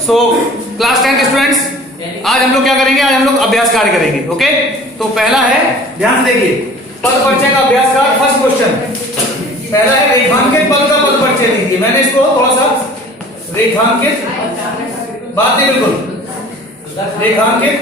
So class 10 students, आज हम लोग क्या करेंगे? आज हम लोग अभ्यास कार्य करेंगे। ओके, तो पहला है, ध्यान से देखिए, पद परिचय का अभ्यास कार्य। फर्स्ट क्वेश्चन पहला है, रेखांकित पद का पद परिचय दीजिए। मैंने इसको थोड़ा सा रेखांकित, बात नहीं बिल्कुल, रेखांकित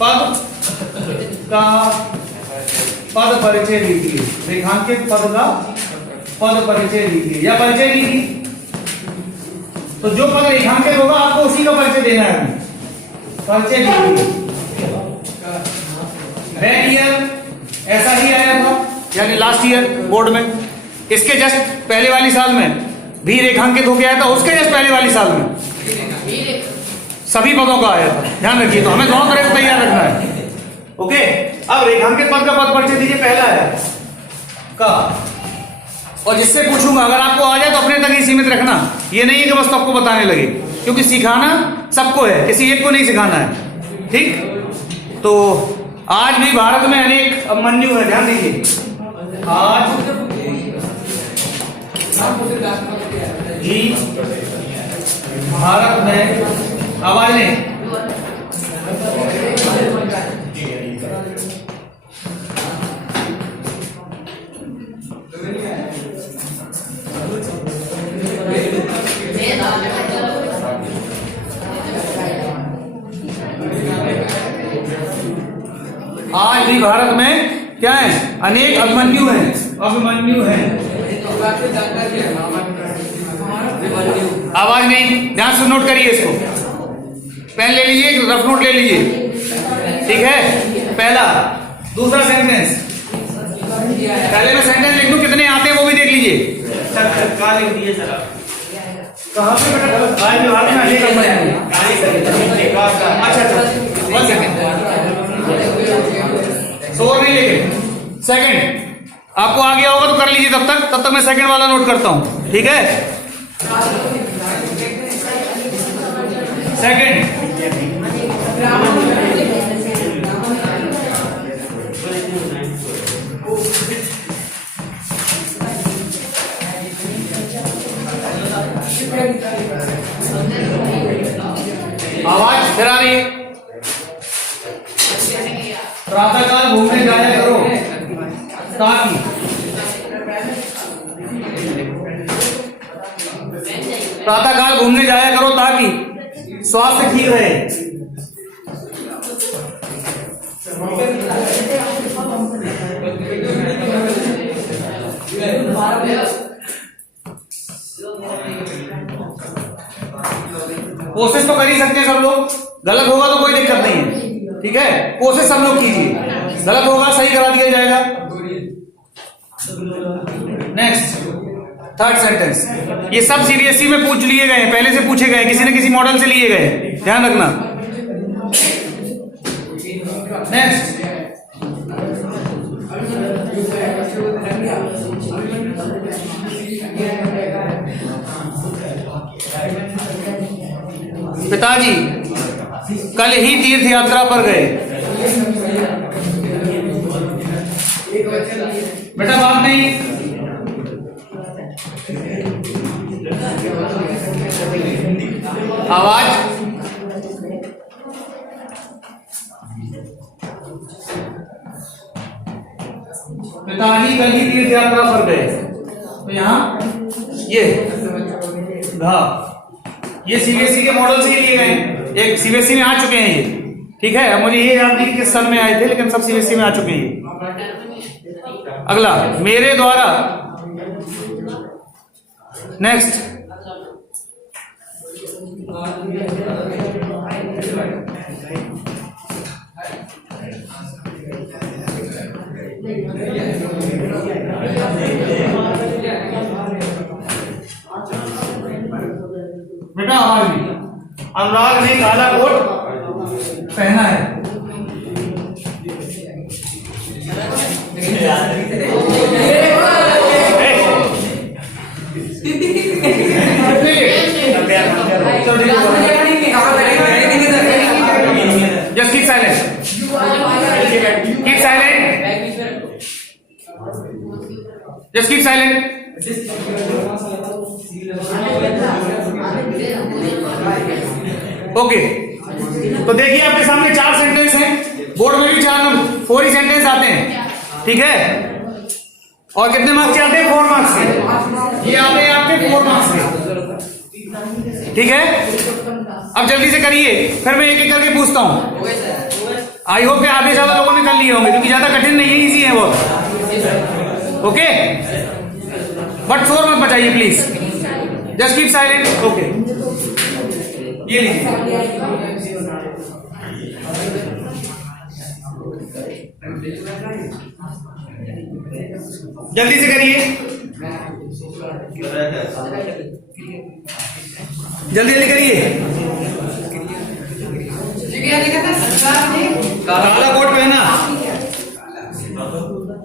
पद का पद परिचय दीजिए। रेखांकित पद का पद परिचय दीजिए या परिचय दीजिए। तो जो पद रेखांकित होगा आपको उसी का परिचय देना है। परिचय दीजिए। रेड ईयर ऐसा ही आया था, यानी लास्ट ईयर बोर्ड में। इसके जस्ट पहले वाली साल में भी रेखांकित होकर आया था, उसके जस्ट पहले वाली साल में सभी पदों का आया था। ध्यान रखिए, तो हमें दोनों तरह से तैयार रखना है। ओके, अब रेखांकित पद का पद परिचय दीजिए। पहला है का, और जिससे पूछूंगा अगर आपको आ जाए तो अपने तक ही सीमित रखना। ये नहीं है कि बस सबको बताने लगे, क्योंकि सिखाना सबको है, किसी एक को नहीं सिखाना है। ठीक, तो आज भी भारत में अनेक अभिमन्यु है। ध्यान दीजिए, आज भी भारत में, आवाज नहीं, आज भी भारत में क्या है? अनेक अभिमन्यु हैं, अभिमन्यु हैं। आवाज नहीं, ध्यान से नोट करिए इसको। पेन ले लीजिए, रफ नोट ले लीजिए, ठीक है। पहला, दूसरा सेंटेंस, पहले मैं सेंटेंस लिख दूं, कितने आते हैं वो भी देख लीजिए। कहाँ लिख दिए सर? कहाँ पे बेटा? आज भी भारत में अनेक अभिमन्यु। अच्छा, 1 सेकेंड, शोर नहीं लेके। सेकंड, आपको आ गया होगा तो कर लीजिए, तब तक मैं सेकंड वाला नोट करता हूं, ठीक है। सेकंड, आवाज फिर आ रही है। प्रातःकाल घूमने जाया करो ताकि, प्रातःकाल घूमने जाया करो ताकि स्वास्थ्य ठीक रहे। कोशिश तो कर ही सकते हैं सब लोग, गलत होगा तो कोई दिक्कत नहीं है, ठीक है। कोशिश सब लोग कीजिए, गलत होगा सही करा दिया जाएगा। नेक्स्ट, थर्ड सेंटेंस, ये सब सीबीएसई में पूछ लिए गए हैं, पहले से पूछे गए, किसी न किसी मॉडल से लिए गए, ध्यान रखना। नेक्स्ट, पिताजी कल ही तीर्थ यात्रा पर गए। बेटा बात नहीं, आवाज। पिताजी कल ही तीर्थ यात्रा पर गए, तो यहां ये ये सीबीएसई के मॉडल से ही लिए गए, एक सीबीएसई में आ चुके हैं ये, ठीक है। मुझे ये याद नहीं किस साल में आए थे, लेकिन सब सीबीएसई में आ चुके हैं। अगला, मेरे द्वारा। नेक्स्ट, बेटा आवाज नहीं, अनुराग ने काला कोट पहना है। Just keep silent. Keep silent. Just keep silent. Okay, तो देखिए आपके सामने 4 सेंटेंस हैं, बोर्ड में भी 4 ही सेंटेंस आते हैं, ठीक है। और कितने मार्क्स के आते हैं? 4 मार्क्स के। ये आते हैं आपके 4 मार्क्स के, ठीक है। अब जल्दी से करिए, फिर मैं एक एक करके पूछता हूं। आई होप कि आधे ज्यादा लोगों ने कर लिए होंगे, क्योंकि ज्यादा कठिन नहीं है, इजी है बहुत। ओके, बट शोर मत मचाइए please, just keep silent. Okay, ये लीजिए। जल्दी से करिए, जल्दी जल्दी करिए। काला कोट पहना,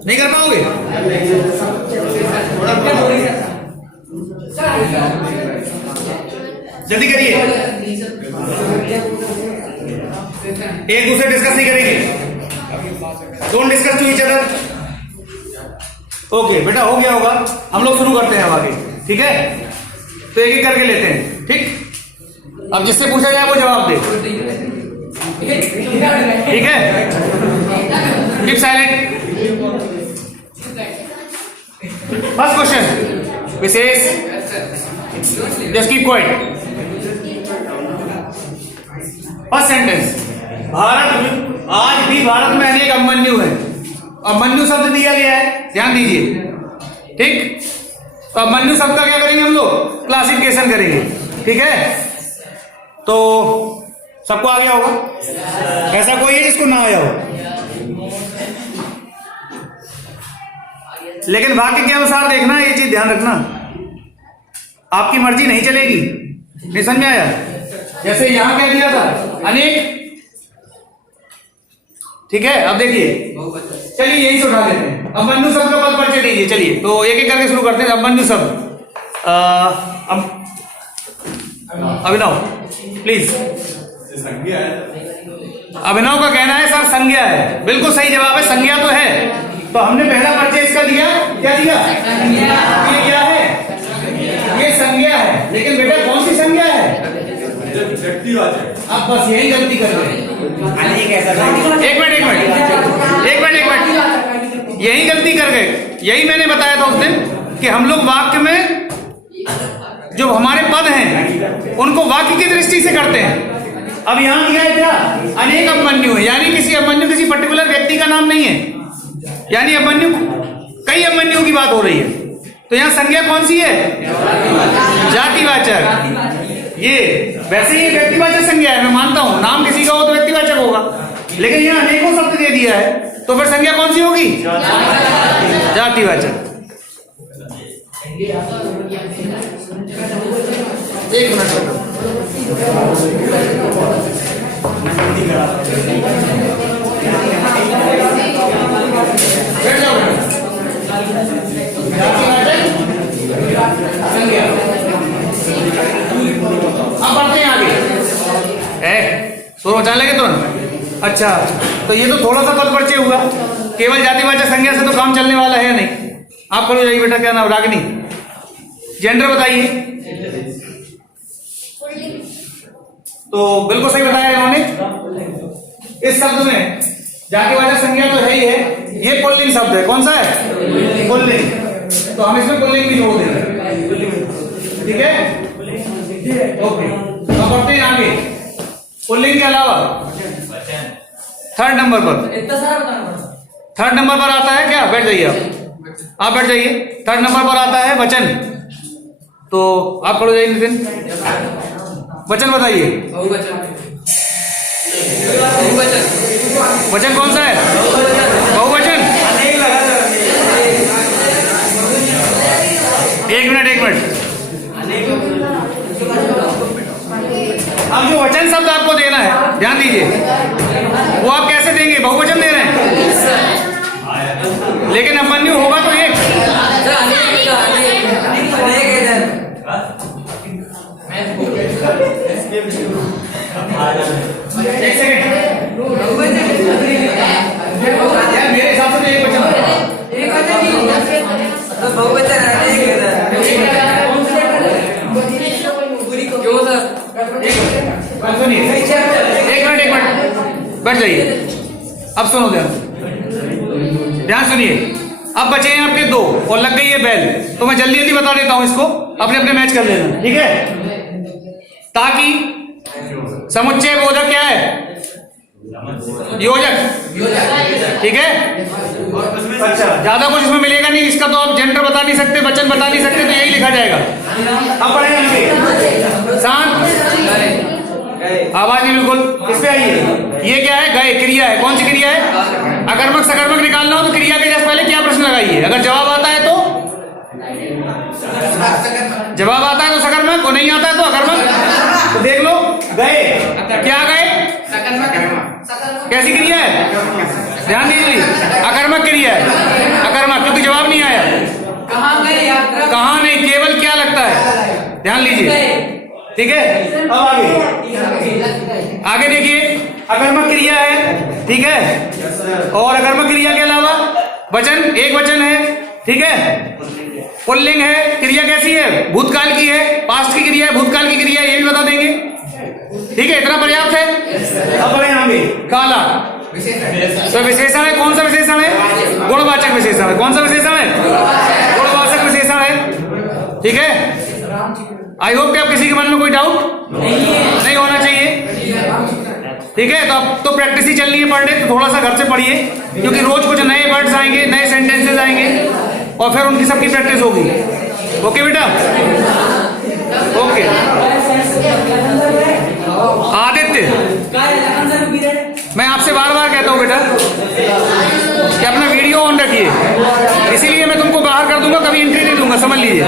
नहीं कर पाओगे? जल्दी करिए, एक दूसरे डिस्कस नहीं करेंगे। Don't discuss to each other. Okay बेटा, हो गया होगा, हम लोग शुरू करते हैं अब आगे, ठीक है। तो एक एक करके लेते हैं, ठीक। अब जिससे पूछा जाए वो जवाब दे, ठीक है। Keep silent. First question, Vishesh, just keep quiet. First sentence, Bharat, आज भी भारत में अनेक अभिमन्यु है। अभिमन्यु शब्द दिया गया है, ध्यान दीजिए, ठीक। तो अभिमन्यु शब्द का क्या करेंगे हम लोग? क्लासिफिकेशन करेंगे, ठीक है। तो सबको आ गया होगा? ऐसा कोई है जिसको ना आया हो? लेकिन वाक्य के अनुसार देखना, ये चीज ध्यान रखना, आपकी मर्जी नहीं चलेगी। नहीं समझ में आया? जैसे यहां क्या दिया था, अनेक, ठीक है। अब देखिए, चलिए यही से उठा लेते हैं। अभिमन्यु शब्द का पद परिचय दीजिए। चलिए, तो एक एक करके शुरू करते हैं। अभिमन्यु शब्द, अभिनव प्लीज। अभिनव का कहना है सर संज्ञा है। बिल्कुल सही जवाब है, संज्ञा तो है। तो हमने पहला परिचय इसका दिया, क्या दिया? ये क्या है? ये संज्ञा है। लेकिन बेटा कौन सी संज्ञा है? व्यक्तिवाचक। आप बस यही गलती कर रहे हैं। एक मिनट, यही गलती कर गए। यही मैंने बताया था उस दिन कि हम लोग वाक्य में जो हमारे पद हैं उनको वाक्य की दृष्टि से करते हैं। अब यहां दिया है क्या? अनेक अभिमन्यु है, यानी किसी अभिमन्यु किसी पर्टिकुलर व्यक्ति का नाम नहीं है, यानी अभिमन्यु, कई अभिमन्यु की बात हो रही है। तो यहां संज्ञा कौन सी है? जातिवाचक। ये वैसे ही व्यक्तिवाचक संज्ञा है, मैं मानता हूं, नाम किसी का हो तो व्यक्तिवाचक होगा, लेकिन यहाँ अनेकों शब्द दे दिया है, तो फिर संज्ञा कौन सी होगी? जातिवाचक। एक मिनट, बैठ जाओ। संज्ञा, अब बढ़ते हैं आगे। शोर मचा लेंगे तुरंत। अच्छा, तो ये तो थोड़ा सा पद परिचय हुआ, केवल जातिवाचक संज्ञा से तो काम चलने वाला है नहीं। आप करो जाइए बेटा, क्या नाम? रागिनी। जेंडर बताइए। तो बिल्कुल सही बताया इन्होंने। इस शब्द में जातिवाचक संज्ञा तो है ही है, ये पुल्लिंग शब्द है। कौन सा है? पुल्लिंग। तो हम इसमें पुल्लिंग भी जोड़ देंगे, ठीक है। ओके, तो बढ़ते हैं आगे। पुल्लिंग के अलावा थर्ड नंबर पर आता है क्या? बैठ जाइए, आप बैठ जाइए। थर्ड नंबर पर आता है वचन। तो आप खड़े जाइए नितिन, वचन बताइए। वचन कौन सा है? बहुवचन। एक मिनट, अब जो वचन शब्द आपको देना है, ध्यान दीजिए, वो आप कैसे देंगे? बहुवचन दे रहे हैं, लेकिन अभिमन्यु होगा तो एक। एक सेकंड, मेरे हिसाब से तो एक वचन, बहुवचन है। बैठ जाइए। अब सुनो ध्यान सुनिए। अब बचे हैं आपके 2 और लग गई है बेल, तो मैं जल्दी जल्दी बता देता हूं इसको, अपने अपने मैच कर लेना, ठीक है। ताकि समुच्चय बोधक क्या है? योजक, ठीक है। अच्छा, ज्यादा कुछ इसमें मिलेगा नहीं, इसका तो आप जेंडर बता नहीं सकते, वचन बता नहीं सकते, तो यही लिखा जाएगा। अब पढ़ेंगे शांत, आवाज नहीं बिल्कुल। इस पे आइए, ये क्या है? गए, क्रिया है। कौन सी क्रिया है? अकर्मक सकर्मक निकालना हो तो क्रिया के जस्ट पहले क्या प्रश्न लगाइए। अगर जवाब आता है तो जवाब आता है तो सकर्मक, और नहीं आता है तो अकर्मक। तो देख लो, गए, क्या गए? कैसी क्रिया है? ध्यान दीजिए, अकर्मक क्रिया है। अकर्मक, क्योंकि जवाब नहीं आया। कहाँ नहीं, केवल क्या लगता है, ध्यान लीजिए, ठीक है। अब आगे देखिए, अकर्मक क्रिया है, ठीक है। और अकर्मक क्रिया के अलावा वचन, एक वचन है, ठीक है। पुल्लिंग है, क्रिया कैसी है? भूतकाल की है, पास्ट की क्रिया है, भूतकाल की क्रिया है, ये भी बता देंगे, ठीक है। इतना पर्याप्त है। अब बढ़े आगे, काला तो विशेषण है। कौन सा विशेषण है? गुणवाचक विशेषण है। कौन सा विशेषण है? गुणवाचक विशेषण है, ठीक है। आई होप कि आप किसी के मन में कोई डाउट नहीं होना चाहिए, ठीक है। तो अब तो प्रैक्टिस ही चलनी है पर डे, तो थोड़ा सा घर से पढ़िए, क्योंकि रोज कुछ नए वर्ड्स आएंगे, नए सेंटेंसेस आएंगे, और फिर उनकी सबकी प्रैक्टिस होगी। ओके बेटा, ओके। आदित्य, मैं आपसे बार बार कहता हूँ बेटा कि अपना वीडियो ऑन रखिए, इसीलिए मैं तुमको बाहर कर दूंगा, कभी एंट्री नहीं दूंगा, समझ लीजिए।